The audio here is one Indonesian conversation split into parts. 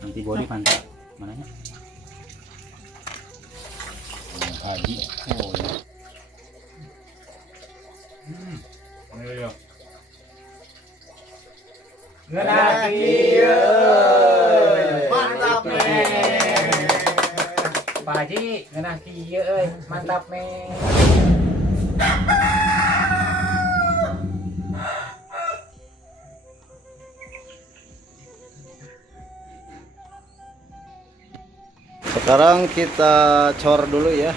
Antibody mantap. Mananya? Haji. Oh ya. Ayo. Mantap nih. Pak Haji, ngeunah kieu euy, mantap nih. Sekarang kita cor dulu ya.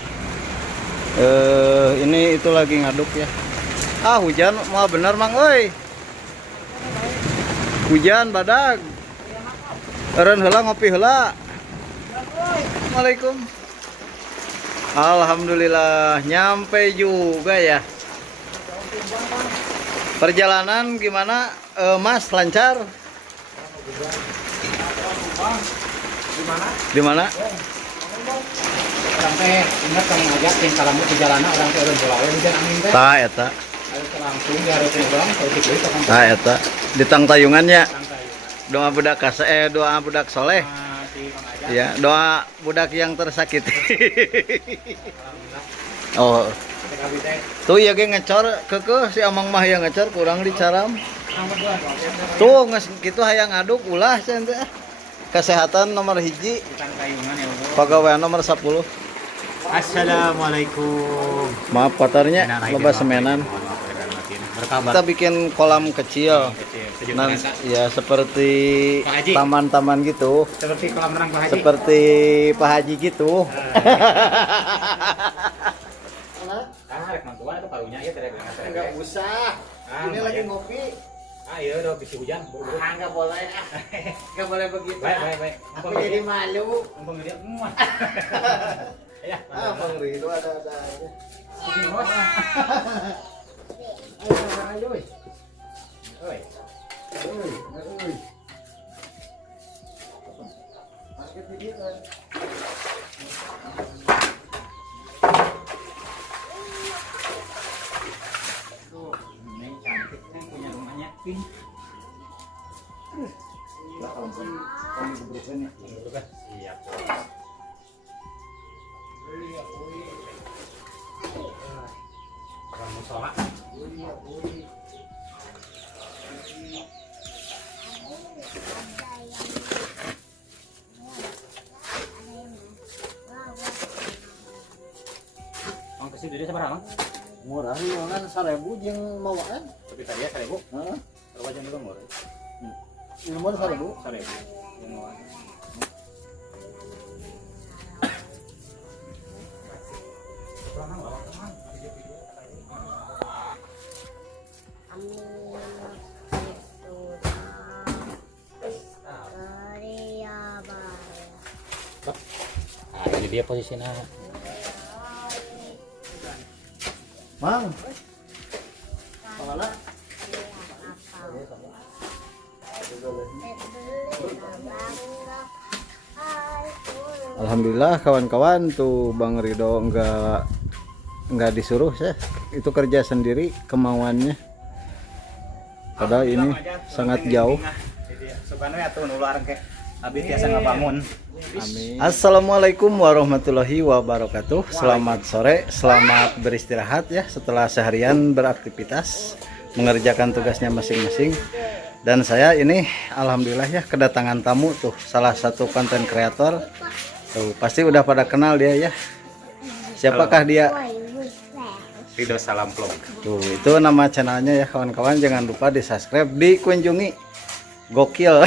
Ini itu lagi ngaduk ya. Ah, hujan mah bener Mang euy. Hujan badag. Eureun heula ngopi heula. Assalamualaikum. Alhamdulillah nyampe juga ya. Perjalanan gimana Mas, lancar? Di mana? Orang teh ingat kami ngajak yang salamu perjalanan orang teh eureun bola we hujan angin teh. Tah eta. Langsung dihareukeun urang sautik deui ka kantor. Tah eta. Di tang tayungannya. Santai. Doa budak doa budak soleh. Si Mang Ajak. Ya, doa budak yang tersakiti. Alhamdulillah. Oh, TKB teh tuh ya ge ngecor keukeuh si Amang mah yang ngecor kurang dicaram. angkat dua. Tuh geus kitu hayang ngaduk ulah cenah teh. Kesehatan nomor hiji, Kita kayungan ya Allah. pegawai nomor 10. Assalamualaikum. Maaf kotornya, loba semenan. Berkabar. Kita bikin kolam kecil. Kecil. Nah, ya seperti Pak Haji. taman-taman gitu. Seperti kolam renang Pak Haji. Seperti Pak Haji gitu. Rek mantuan itu parunya ya teh. Enggak usah. Ini lagi ngopi. Ayo dong bisi hujan buru-buru. Enggak boleh. Enggak boleh begitu. Baik. Aku jadi malu. Mumpung dia muah. Ya. Bang Rido ada aja. Ini bos. Ayo, Oi. Oi. Market di dia kan. Tuh, ini cantik nih punya rumahnya. Ya ampun. Kami keberusan ya. Kan? Siap. Kamu sholat. Mang kesini dia seberapa, Mang? Murah ya kan 1000 jeung mawaan. Tapi tadi ya 1000. Heeh. Berapa jam dulu murah? Ilmu 1000. 1000. Yang mawar. Ah, ini dia posisinya. Mang. Pala. Alhamdulillah kawan-kawan tuh Bang Rido enggak disuruh saya. Itu kerja sendiri kemauannya. Padahal ini sangat jauh. Sebenarnya tuh nular ke abis biasa ngebangun. Amin. Assalamualaikum warahmatullahi wabarakatuh. Selamat sore, selamat beristirahat ya setelah seharian beraktivitas mengerjakan tugasnya masing-masing. Dan saya ini alhamdulillah ya kedatangan tamu tuh salah satu konten kreator. Tuh pasti udah pada kenal dia ya. Siapakah dia? Rido Salam Vlog. Tuh itu nama channelnya ya kawan-kawan, jangan lupa di subscribe, dikunjungi. Gokil.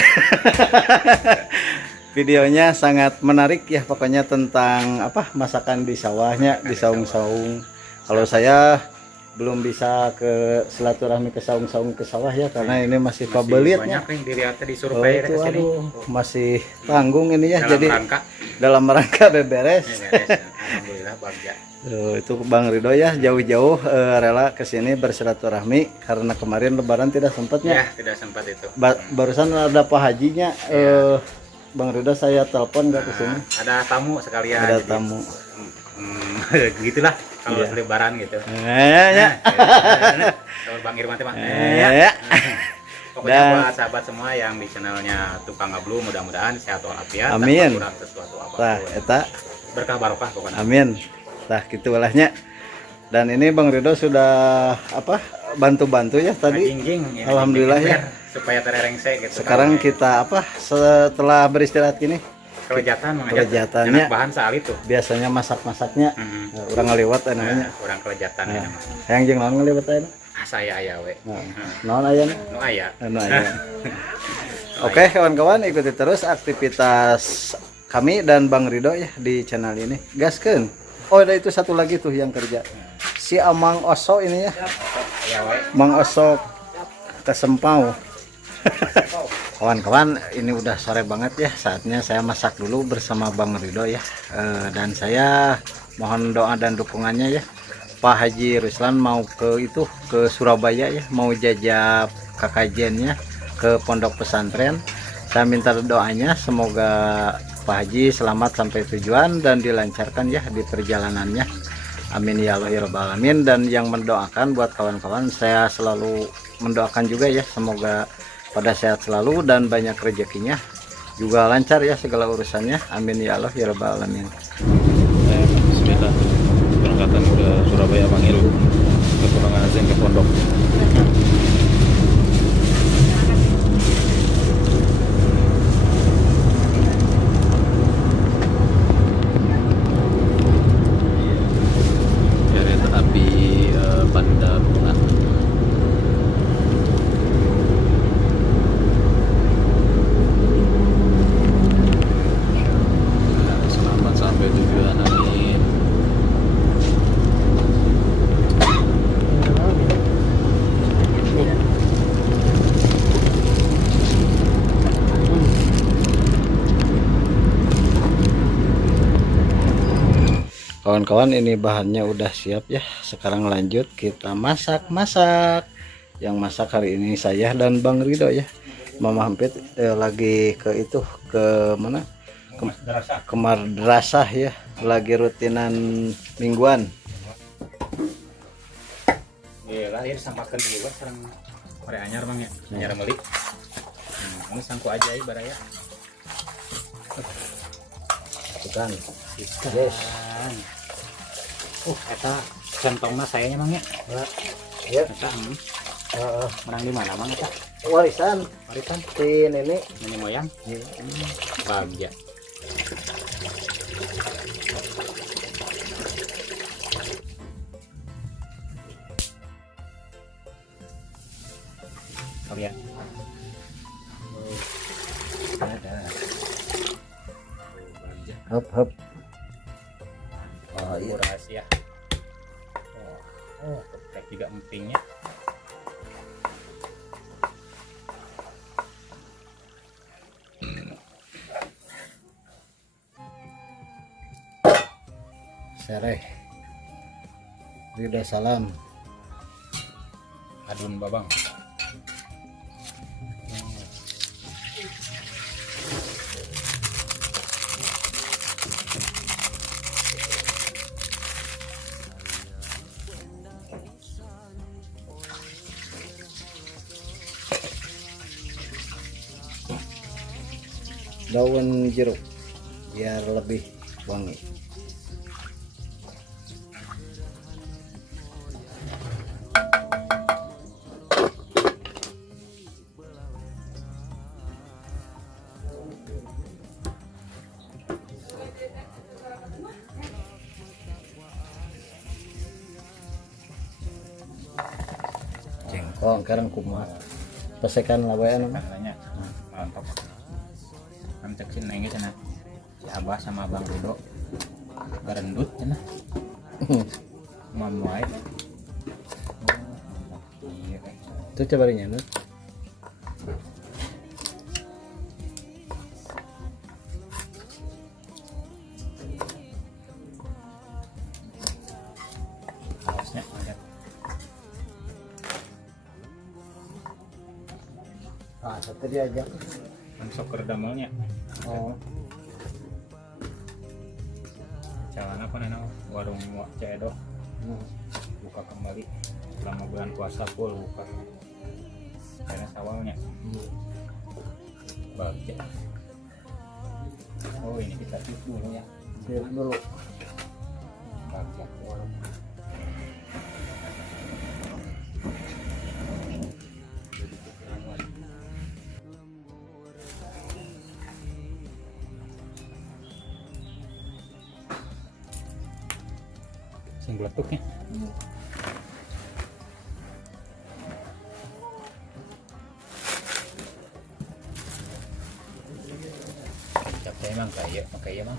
Videonya sangat menarik ya, pokoknya tentang apa masakan di sawahnya, di saung-saung. Kalau saya belum bisa ke silaturahmi ke saung-saung ke sawah ya karena ini masih Masih pabeliatnya. banyak nih diri hati disuruh Oh, bayar itu ke sini. aduh masih tanggung ini ya. Dalam Jadi rangka. dalam rangka beberes. Alhamdulillah bagja. Itu Bang Ridho ya jauh-jauh rela ke sini bersilaturahmi karena kemarin lebaran tidak sempatnya. Ya, tidak sempat itu. Barusan ada Pak Hajinya Bang Ridho saya telepon nggak ke sini. Ada tamu sekalian. Ada jadi, tamu. Gitulah kalau Iya. lebaran gitu. Ya. Kalau Bang Irwan mah. Ya. Pokoknya Dan- buat sahabat semua yang di channelnya Tukang Ngablu mudah-mudahan sehat walafiat Amin. tanpa kurang sesuatu Tah, apapun. eta Berkah barokah pokoknya. amin. Tah gitu ulahnya. Dan ini Bang Ridho sudah apa bantu-bantu ya tadi. Jingjing, ya, Alhamdulillah jingjing, ya. supaya tererengse gitu. Sekarang kita apa setelah beristirahat gini kelejatan Kelejatannya. enak bahan saat itu. biasanya masak-masaknya orang ngeliwat namanya. Kurang kelejatan Nah, ya. hayang jeung naon ngeliwat aya? Saya aya we. Naon aya? Nu aya. Anu aya. Oke kawan-kawan ikuti terus aktivitas kami dan Bang Ridho ya di channel ini. Gaskeun. Oh ada itu satu lagi tuh yang kerja. Si Amang Oso ini ya. Aya we. Mang Oso Kesempau. Kawan-kawan ini udah sore banget ya, saatnya saya masak dulu bersama Bang Ridho ya. Dan saya mohon doa dan dukungannya ya. Pak Haji Ruslan mau ke Surabaya ya, mau jajab kakajiannya ke pondok pesantren. Saya minta doanya semoga Pak Haji selamat sampai tujuan dan dilancarkan ya di perjalanannya. Amin ya Allah ya Rabbal alamin. Dan yang mendoakan buat kawan-kawan, saya selalu mendoakan juga ya, semoga pada sehat selalu dan banyak rezekinya, juga lancar ya segala urusannya. Amin ya Allah ya Rabbal alamin. Bismillah, berangkatan ke Surabaya Mangilu ke Kurang Azeng ke Pondok. Kereta api Bandar Bunga. Selamat sampai tujuan, amin. Kawan-kawan ini bahannya udah siap ya. Sekarang lanjut kita masak-masak. Yang masak hari ini saya dan Bang Ridho ya. Mama Hampit lagi ke mana? Ke madrasah ya. Lagi rutinan mingguan. Iya lah, ya sampaikan dulu sekarang ore anyar Bang ya. Anyar meuli. Ini sangku aja ibaraya. Bukan. Yes. Eta centongna sayanya Mang ya. Ya. Eta menang di mana Mang eta? Warisan Warisan si nenek. nenek moyang. Bagja. Kalian. Ada. Hop hop. Oh, iya. Rahasia. Oh, ketek juga empingnya. Sereh. Ridho salam. Adun babang. Daun jeruk biar lebih wangi. Jengkol sekarang kumaha pesekan lawean mah. Katanya mantap. Kan cek si Neng cenah. Si Abah sama Bang Ridho garendut cenah. Mamuai. Itu coba Nut. Sausnya lihat. Ah, satu dia aja. Kan sok keredamelnya. Oh. Jalan apa nih warung Wak Cedo buka kembali selama bulan puasa full buka karena sawalnya bagus. Oh ini kita tiup dulu ya. Tiup dulu. Bagus. Sing beletuknya. Capek emang kayak emang.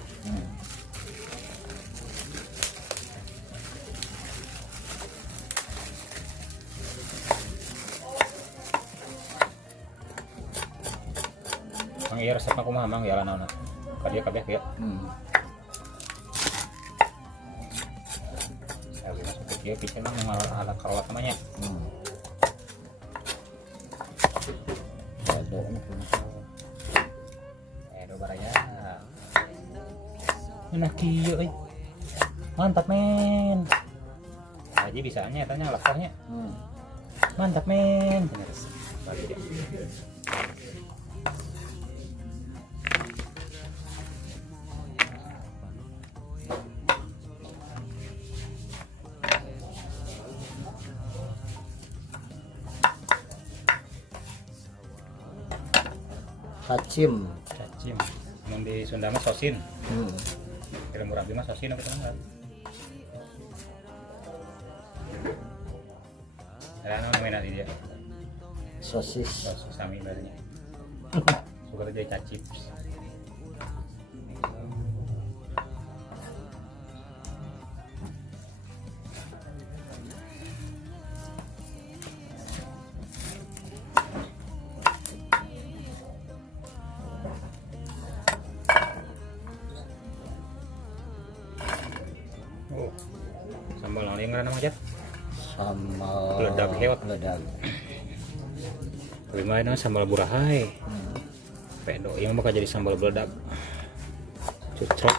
Mang iya resepnya kumaha mang ya lanana. Kadia kabeh ya. Dia bisa memang ala karawat namanya. Edo baraya. Enak kieu euy. Mantap men. Haji bisanya tanya lakohnya. Mantap men. Bagi dia. Cacim. Mun di Sunda mah sosin. Film murah mah sosin apa tenan. Ada namanya dia. Sosis. Sosis sami barunya. Suka jadi cacips. Oh, sambal yang mana aja? Sambal Ledak lewat. ledak. Tapi mana sambal burahai. Pedo yang bakal jadi sambal beledak. Cucok.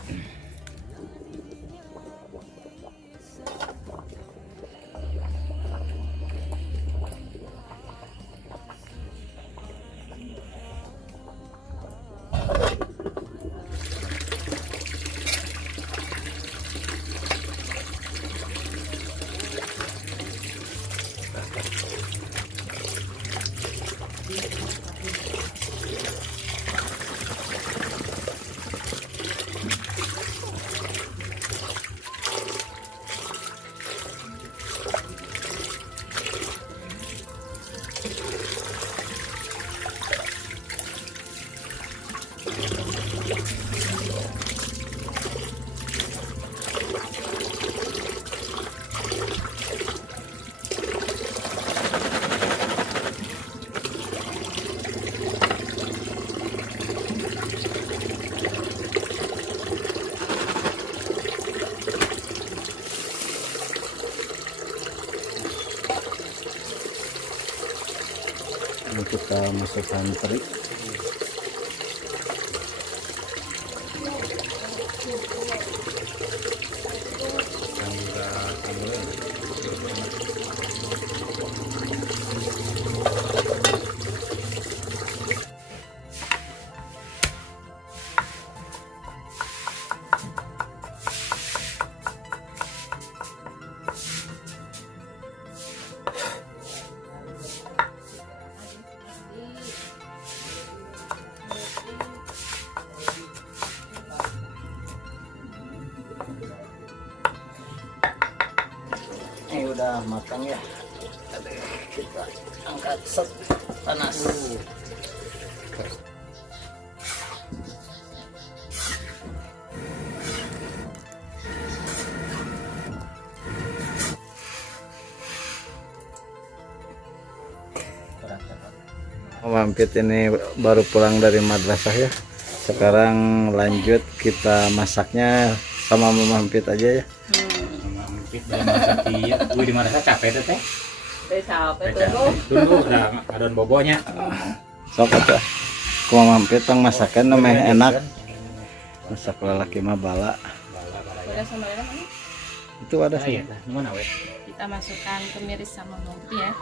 Ini kita masukkan teri. Ini udah matang ya. Kita angkat set panas. Mampit ini baru pulang dari madrasah ya. Sekarang lanjut kita masaknya sama Mama Mampit aja ya. Mampit dalam masak iya. Di madrasah capek teh. Capek tuh. Tunggu ada adon bobonya. Sok atuh. Ku Mama Mampit tong masakan namanya enak. Masak lelaki mah bala. Udah sama mana? Itu ada sih. Mana we? Kita masukkan kemiri sama bawang putih ya.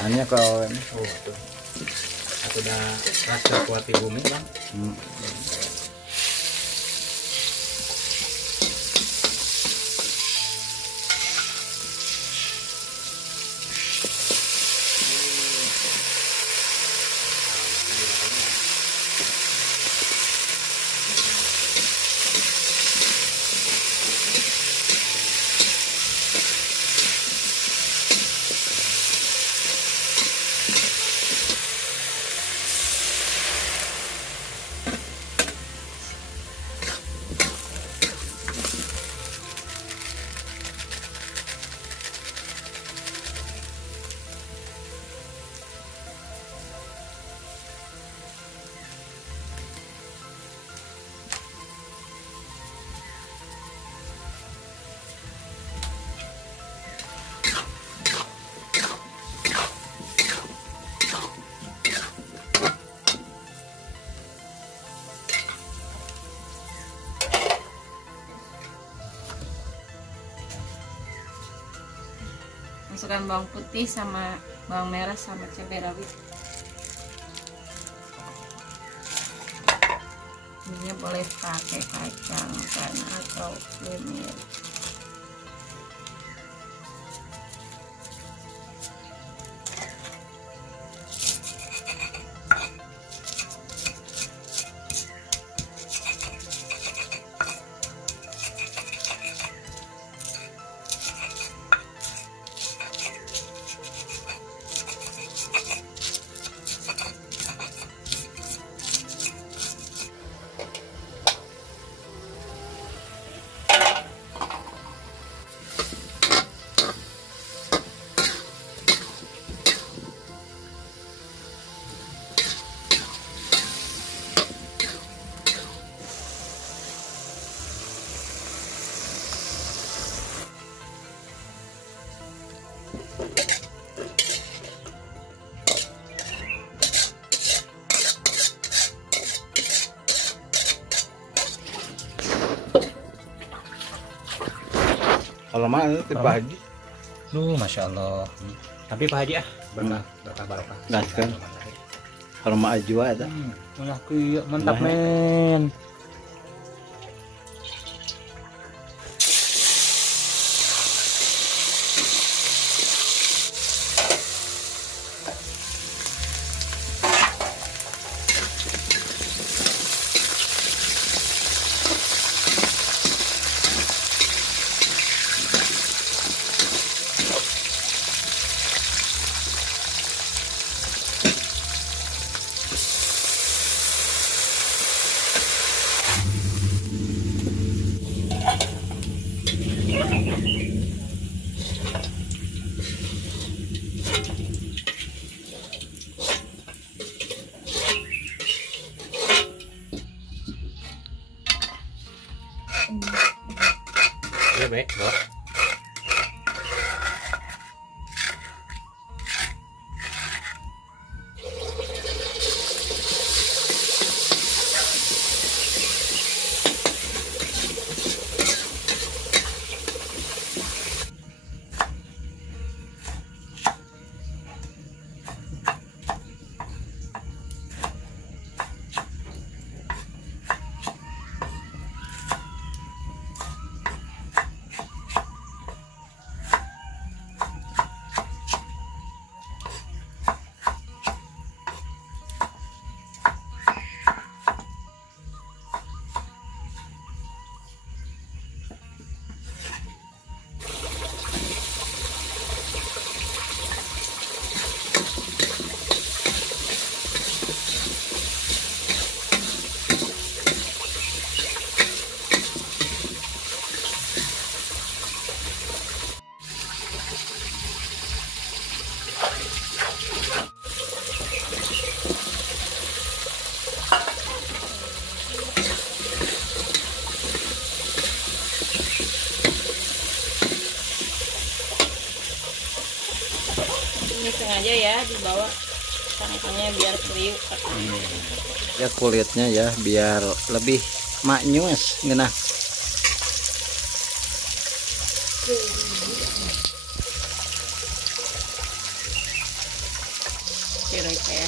Bisaannya kalau ini. Oh, tuh. Aku udah rasa kuat di bumi, Bang. Masukkan bawang putih sama bawang merah sama cabai rawit. Ini boleh pakai kacang tanah atau lemir. Kalau mah itu Pak Haji. Duh, Masya Allah. Tapi Pak Haji berkah barokah. Gaskeun. Kalau mah ajwa eta. Ulah kieu mantap Nah. men. Iya, baik, Bos. sengaja ya dibawa kangkangnya biar kriuk. Ya kulitnya ya biar lebih maknyus ngeunah. Kira ya.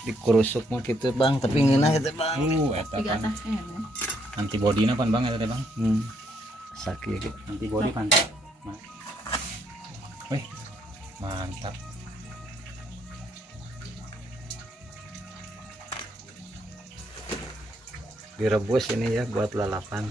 Dikurusuk mah gitu bang, tapi ngeunah gitu bang. Eta Tiga pan atasnya. antibody pan bang eta teh bang. Sakit gitu. Antibody pan. Wih, mantap. Direbus ini ya buat lalapan.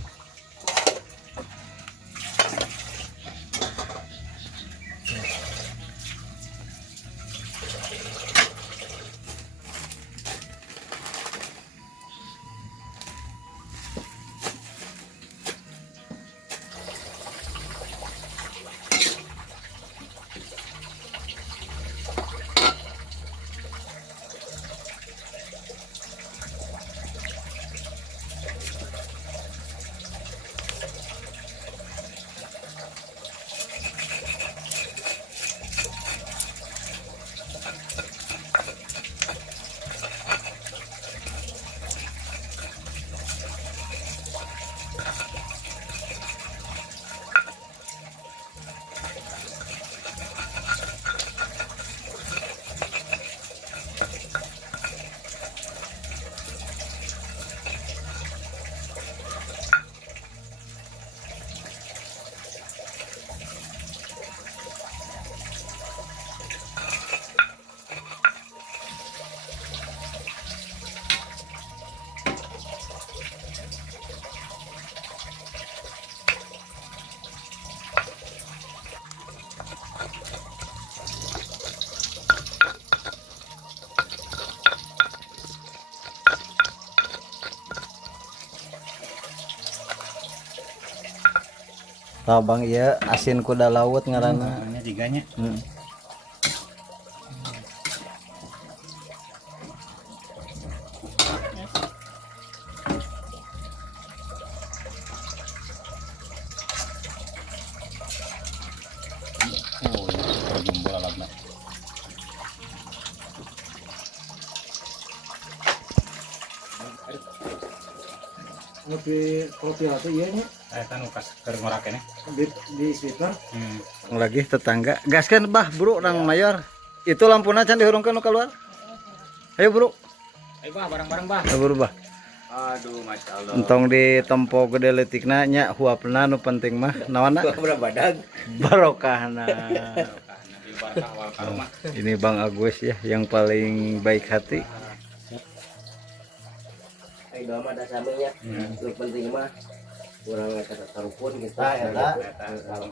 Tahu bang, iya asin kuda laut ngaranna. Ini tiganya. Oh, jumbo lalapna. Kopi atau iya nya Eta nu kas keur ngorakeun di speaker. Lagi tetangga gaskan bah bro orang mayor itu lampuna can dihurungkan nu keluar Ayo bro, Ayo bah barang-barang bah. ayo bro bah. Aduh masya Allah. Entong di tempo gede letikna nya huapna nu penting mah nawana Badag. barokahna. Nabi barakah wal karomah. Ini Bang Agus ya yang paling baik hati. Ai doa mah dasaminya. Nu penting mah urang eta sarupun gitu.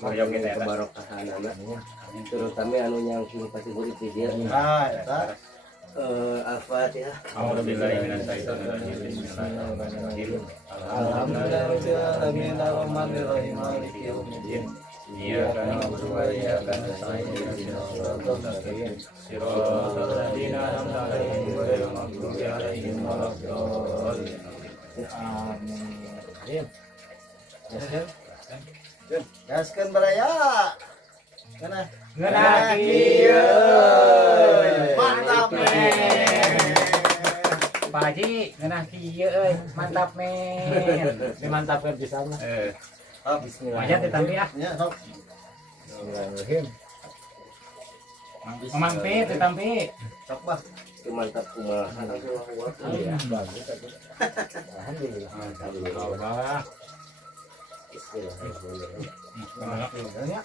Hoyong kita eta. Kebarokahanana. Terutama anu yang suruh pasti kulit di dia. Eta Al-Fatihah. A'udzubillahi minasyaitonir rajim. Bismillahirrahmanirrahim. alhamdulillahirabbil alamin arrahmanirrahim maliki yaumiddin. Iyyaka na'budu wa iyyaka nasta'in ihdinas siratal mustaqim siratal ladzina an'amta 'alaihim ghairil maghdubi 'alaihim waladdallin. Amin. Gaskeun baraya. Kana. Ngeunah kieu. Mantap men. Pak Haji, ngeunah kieu euy, mantap men. Dimantapkeun pisan mah. Bismillah. Aja ditampi ah. Ya, sok. Bismillahirrahmanirrahim. Mampir ditampi. Sok bah. Mantap kumaha. Bagus aku. Alhamdulillah. Alhamdulillah. Bismillahirrahmanirrahim.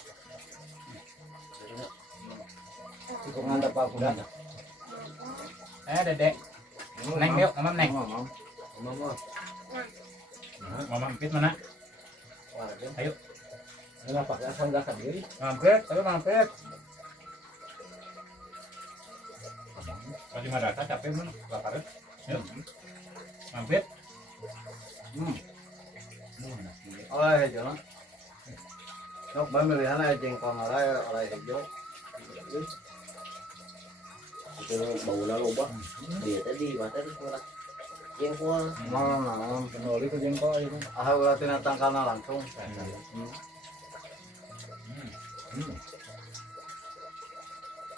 Cukup mantap aku dah. Dedek. Neng yuk, Mama Neng. Mama. Mama Empit mana? Ayo. Kenapa asal enggak sendiri? Mampir, ayo mampir. Tadi mah data capek mun laparan. Yuk. Mampir. Oleh jalan. Sok bae milihan aya jengkol ngarai oleh hijau. Itu baula loba. Dia tadi mata di sekolah. Jengkol. Nah, Penoli ke jengkol itu. ah ulah tina tangkalna langsung.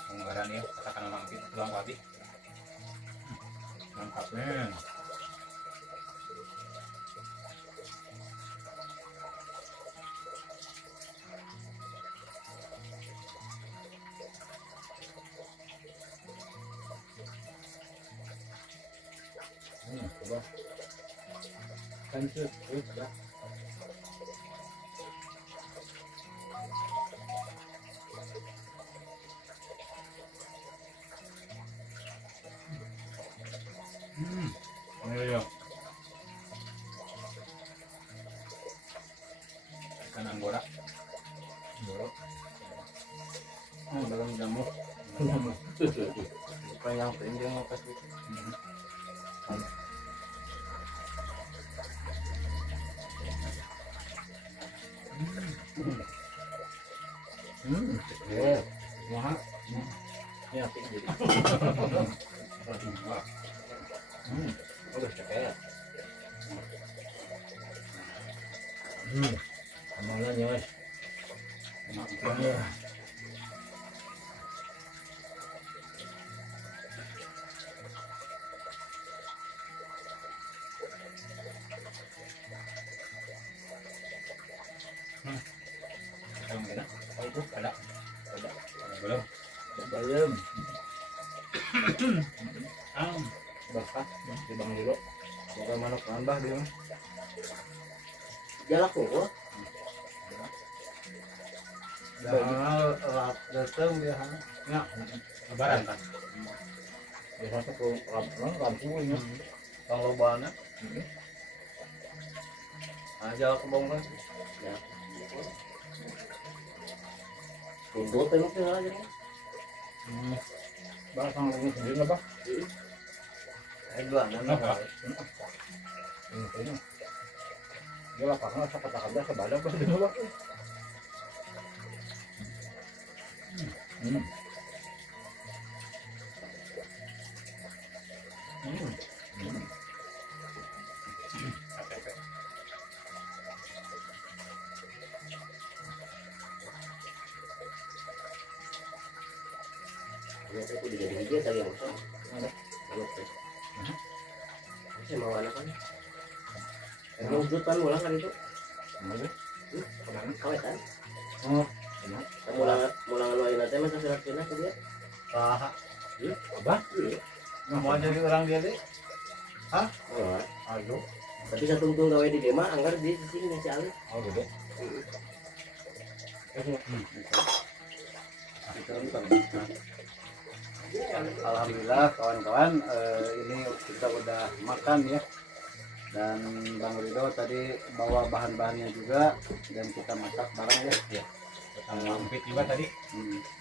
Penggaran ya, katakan mampir tulang babi. Mantap men. Coba. Lanjut, ya. Ayo. Ikan anggora. Dalam jamu. Apa yang penting mau kasih. Mahal. Ya, tinggi. Udah cekek. Amalnya wes. Ada. Belum. Bayam. Bahkan di Bang dulu. Bukan manuk nambah dia. Jalak kok. Jangan datang dia. Ya, lebaran kan. Biasanya ke kampung ini. Kalau lobana. Aja ke bongkar. Tuntut itu aja. Bang sang lagi sendiri apa? Dua nana. Ini. Dia lapangnya kata-kata sebadak dulu Bang. Aku dijadi hijau tadi yang kosong. Ada. Saya mau anak kan. Emang wujud kan ulang kan itu? Kawetan. Mulangan wae nanti masa surat kena ke dia. Saha. Apa? Mau mau jadi orang dia deh. Hah? Oh, Aduh. tapi satu tungtung gawe di Dema anggar di sini si Ali. Oh gitu. Alhamdulillah kawan-kawan, ini kita udah makan ya. Dan Bang Rido tadi bawa bahan-bahannya juga dan kita masak bareng ya. Mampit juga tadi.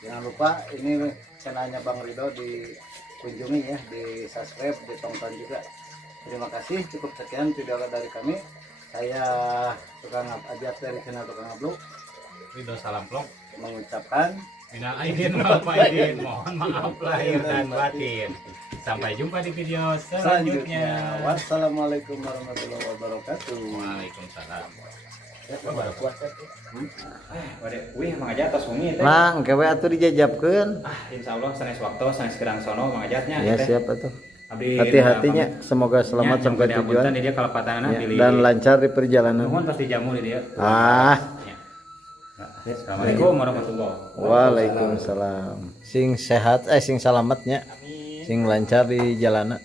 Jangan lupa ini channelnya Bang Rido dikunjungi ya, di subscribe, ditonton juga. Terima kasih, cukup sekian video dari kami. Saya Tukang Ajat dari channel Tukang Abluk Rido salam vlog. mengucapkan Minal aidin wal faizin. Mohon maaf lahir dan batin. Sampai jumpa di video selanjutnya. Wassalamualaikum warahmatullahi wabarakatuh. Waalaikumsalam. Wih, Mang Ajat tos wengi teh. Mang, kewe atuh dijajabkeun. Insyaallah sanes waktu sanes kirang sono Mang Ajatnya. Ya siapa tuh. Abdi Hati-hatinya, semoga selamat sampai tujuan dia kalepatanana ya, pilih. dan lancar di perjalanan. Nuhun tos dijamu di dia. Assalamualaikum warahmatullahi wabarakatuh. Waalaikumsalam. Sing sehat, sing selamatnya, sing lancar di jalanan.